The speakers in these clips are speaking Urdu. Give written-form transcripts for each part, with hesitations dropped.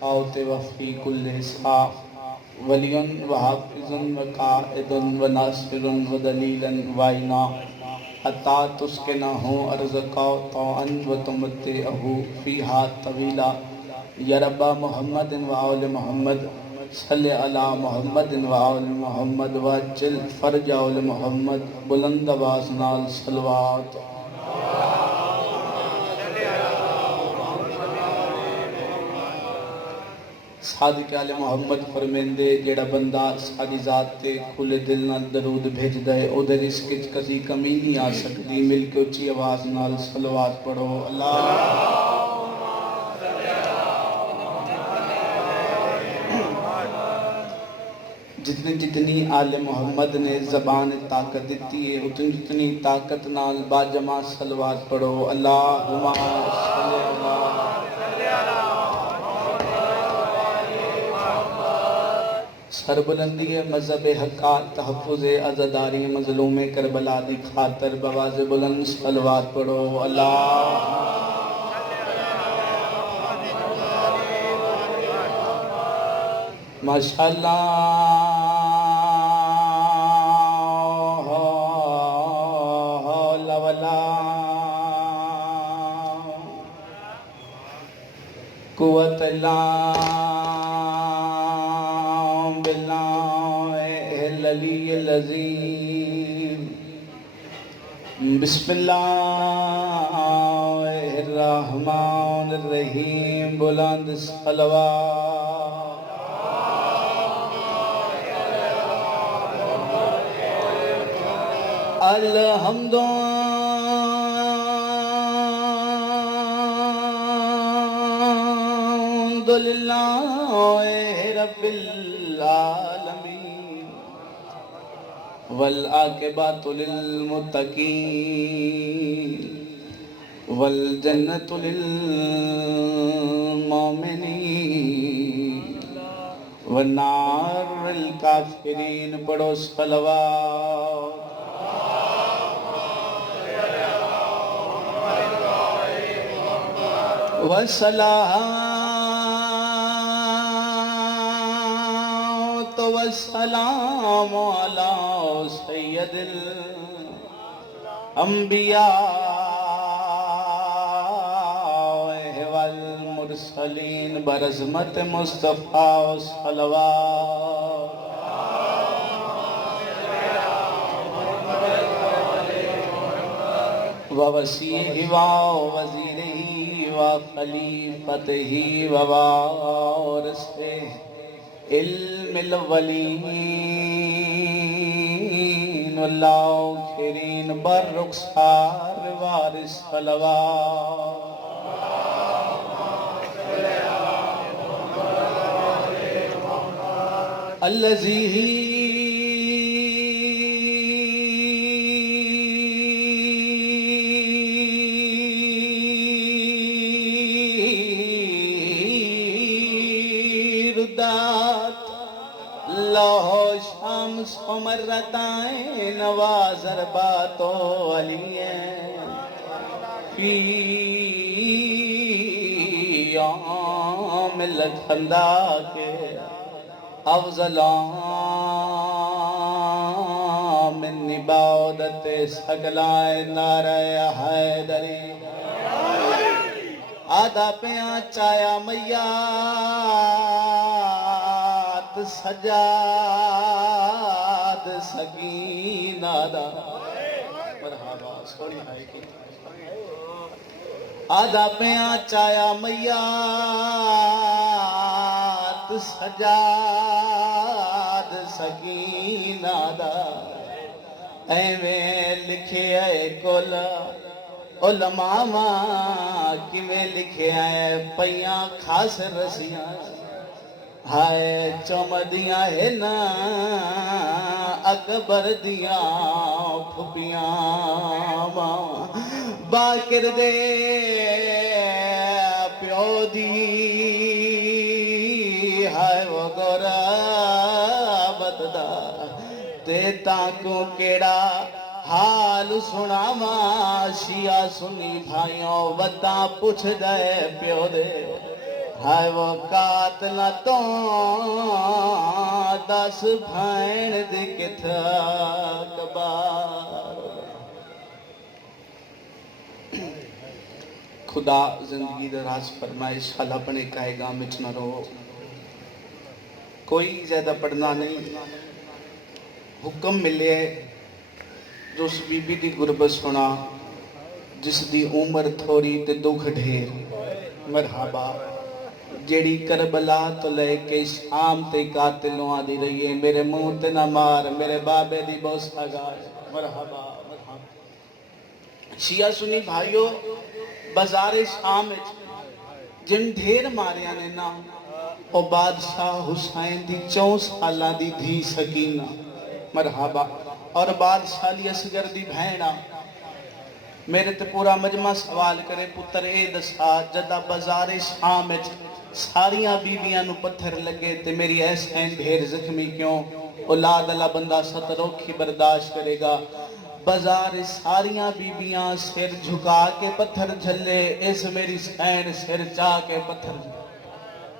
آوت وفی کل صاف ولیًا وحافظًا وقائدًا وناصرًا ودلیلًا وعینا حتی تسکنہ ارضک طوعاً وتمتعہ فیہا طویلا یا رب محمد وآل محمد صلی علی محمد وآل محمد وعجل فرج آل محمد بلند آواز نال صلوات صادق آل محمد فرمیندے جیڑا بندہ ساری ذات تے کھلے دل نال درود بھیج دے او دے رزق وچ کسی کمی نہیں آ سکتی مل کے اچھی آواز نال صلوات پڑھو اللہ جتنی آل محمد نے زبان طاقت دیتی ہے اتنی طاقت نال باجمع صلوات پڑھو اللہم صلی اللہ سر بلندی مذہب حقا تحفظ عزاداری مظلوم کربلا دی خاطر بواز بلند صلوات پڑھو اللہ ماشاءاللہ قوت اللہ العلی العظیم بسم اللہ الرحمن الرحیم بلند صلوات الحمد للہ رب العالمین والعاقبۃ للمتقین والجنۃ للمؤمنین والنار للکافرین پڑھو صلوات والسلام والسلام علی سید الانبیاء والمرسلین برحمت مصطفیٰ صلوات ووسیعہ ووزیرہ وخلیفتہ ووارثہ علم الاولین والآخرین بررخصار وارث صلوات الذی اللہ شمس مرتين وضربات علي في يوم الخندق أفضل من عبادة سقلائے نعرہ حیدری آدھا پیاں چایا میات سجاد سکینہ دا مرحبا سوڑی بھائی کی آدھا پیاں چایا میات سجاد سکینہ دا ایویں لکھے اے کل علماء کیویں لکھے آئے پیاں خاص رسیاں ہائے چمدیاں ہے نا اکبر دیاں پھپیاں باکر دے پیو دی ہائے وہ غرابت دا تے تاکوں کیڑا حال سنا شیعہ سنی بھائیوں وطا پوچھ دے پیو دے ہائے وہ قاتل تو دس بھین دی کتھا کبار خدا زندگی دا راز فرمائے شال اپنے کائے گاہ میں نہ رہو کوئی زیادہ پڑھنا نہیں حکم ملے جو اس بی بی دی غربت سنا جس دی عمر تھوڑی تے دکھ ڈھیر مرحبا جیڑی کربلا تو لے کے شام تے قاتلوں آدھی رہی ہے میرے منہ تے نہ مار میرے بابے دی بوسہ گائے مرحبا مرحبا شیعہ سنی بھائیو بازار شام جن ڈھیر ماریا نے نا او بادشاہ حسین دی 4 سالہ دی دھی سکینہ مرحبا اور بادشاہ لی اصغر دی بھینا میرے تے پورا مجمع سوال کرے پتر اے دسا جدہ بازار شام ساریاں بیویاں نو پتھر لگے تے میری حسین ڈھیر زخمی کیوں اولاد اللہ بندہ ستروکھی برداشت کرے گا بازار ساریاں بیویاں سر جھکا کے پتھر جھلے اس میری حسین سر چاہ کے پتھر جھلے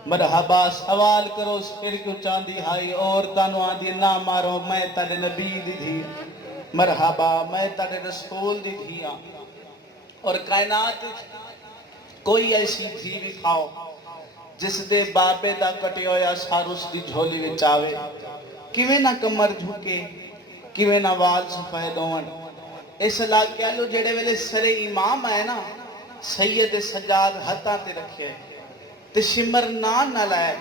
مرحبا سوال کرو سر کیوں چاندی ہائی اور تانو آدھی نہ مارو میں تاڑے نبی دی دھی مرحبا میں تاڑے رسول دی دھیاں اور کائنات کوئی ایسی دھی بھی کھاؤ جس دے بابے دا کٹے ہویا ساروس دی جھولی وچ آوے کیویں نہ کمر جھکے کیویں نہ وال سفید ہون اس علاقے والو جڑے ویلے سر امام ہے نا سید سجاد ہتھاں تے رکھے تے شمر نان نہ لائے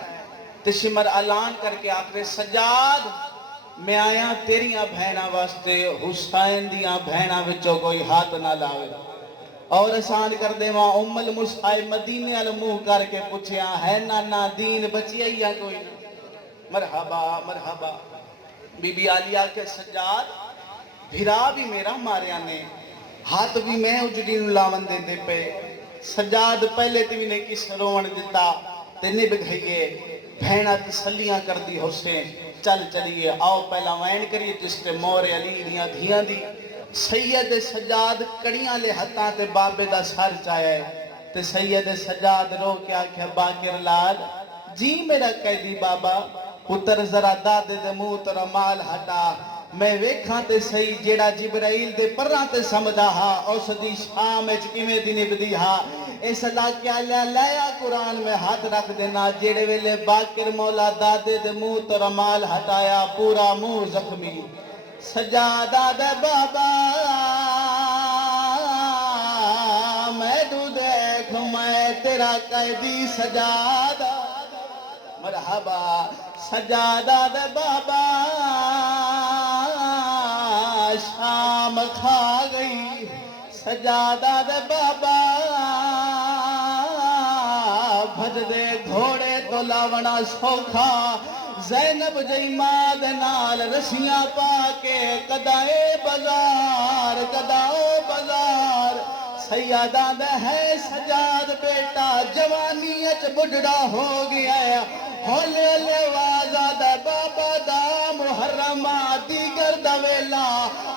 تے شمر اعلان کر کے آخرے سجاد میں آیا تیریاں بہنا واسطے حسین دیاں بہنا وچوں کوئی ہاتھ نہ لاوے اور آسان کر دے وہاں ام المصعب مدینے علمو کر کے پوچھیا ہے نا دین بچیا یا کوئی مرحبا مرحبا بی بی عالیہ کے سجاد بھرا بھی میرا ماریا نے ہاتھ بھی میں اجڑی لاون دے دے پہ سجاد پہلے تیوی نے کس روان دیتا تے نب گھئیے بھینا تسلیاں کر دی حسین چل چلیے آؤ پہلا وین کریے جس تے مور علی دیاں دھیاں دی سید سجاد کڑیاں لے ہتاں تے بابے دا سر چاہے تے سید سجاد رو کیا کہ باقر لال جی میرا قیدی بابا پتر ذرا دادے دے منہ تر مال ہٹا میں ویکھاں تے صحیح جیڑا جبرائیل دے پران تے سمجھا ہا اس دی شام کیویں دی نبدی ہا اس علاقے اللہ لیا قرآن میں ہاتھ رکھ دینا جیڑے ویلے باقر مولا دادے دے منہ تر مال ہٹایا پورا منہ زخمی سجادہ دے بابا میں دو دیکھ میں تیرا قیدی سجادہ مرحبا سجادہ دے بابا شام کھا گئی سجادہ دے بابا بھج دے گھوڑے تو لاونا سوکھا زینب جئی ماں دے نال رسیاں پا کے کدائے بازار سیادہ دے ہے سجاد بیٹا جوانی اچ بڑھڑا ہو گیا ہے ہولے لے وازہ دے بابا دا محرمہ دیگر دا ویلا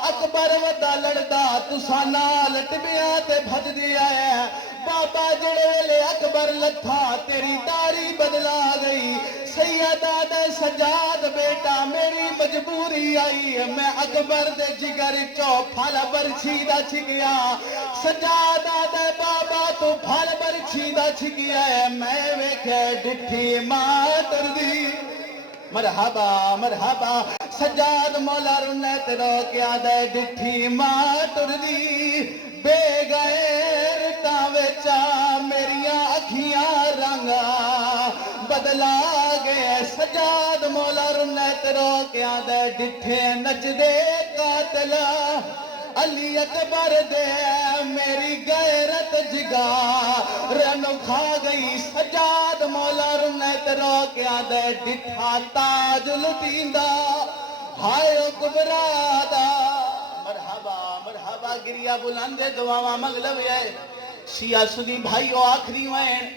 اکبر ودا لڑدا تسا نال ٹبیاں تے بھج دیا ہے بابا جڑے لے اکبر لتھا تیری داڑھی بدلا گئی سیدہ دے سجاد بیٹا میری مجبوری آئی میں اکبر دے جگر چو پھل برچھی دا چھگیا سجادہ دے بابا تو پھل برچھی دا چھگیا ہے میں ویکھے ڈٹھی ماں تردی مرحبا مرحبا سجاد مولا رنیت رو کیا دے ڈٹھی ماں تردی بے غیر تاویچا میریاں اکھیاں رنگا بدلا گئے سجاد مولا رنیت رو کیا دے ڈٹھے نچ دے قاتلہ علی اکبر دے میری غیرت جگا رنو کھا گئی سجاد مولا رنیت رو کیا دے ڈٹھا تاج لٹیندا ہائے اکبرہ دا مرحبا مرحبا گریا بلندے دعاواں مغلب ہے شیعہ سنی بھائیو آخری وین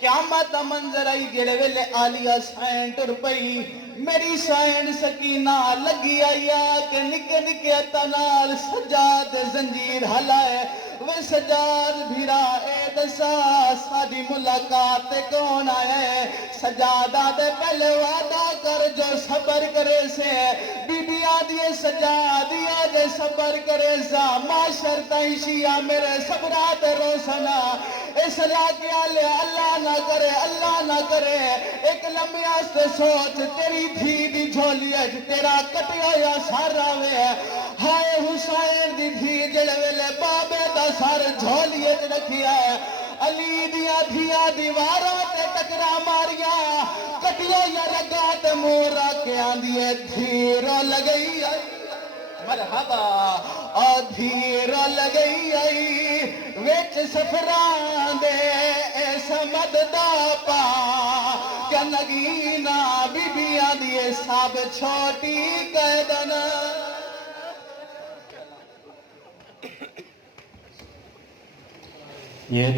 قیامت منظر آئی جڑے ویلے آلیہ سائن ٹر پئی میری سائن سکینہ لگی آیا کہ نکے نکے تنال سجاد زنجیر ہلائے وہ سجاد بھیرا اے دسا ساری ملاقات کون آئے سجادہ دے پہلے وعدہ کر جو صبر کرے سے بی بی آدھیے سجادیا جے صبر کرے سا معاشر تائشیہ میرے صبرات روسنا اس علاقے لے اللہ نہ کرے اللہ نہ کرے ایک لمحہ سے سوچ تیری دھی دی جھولیج تیرا کٹیا یا سارا وے ہائے حسین دی دھی جڑے ویلے بابے دا سار جھولیج رکھیا ہے علی دیا دھیا دیواروں تے ٹکرا ماریا کٹیا یا رگا تے مورا کے آندیے دھیرو لگئی آئی مرحبا اور دھیرو لگئی آئی ویچ سفران دے ایسا مددہ پا کیا نگینا بی بی آدھیے ساب چھوٹی قیدنا یہ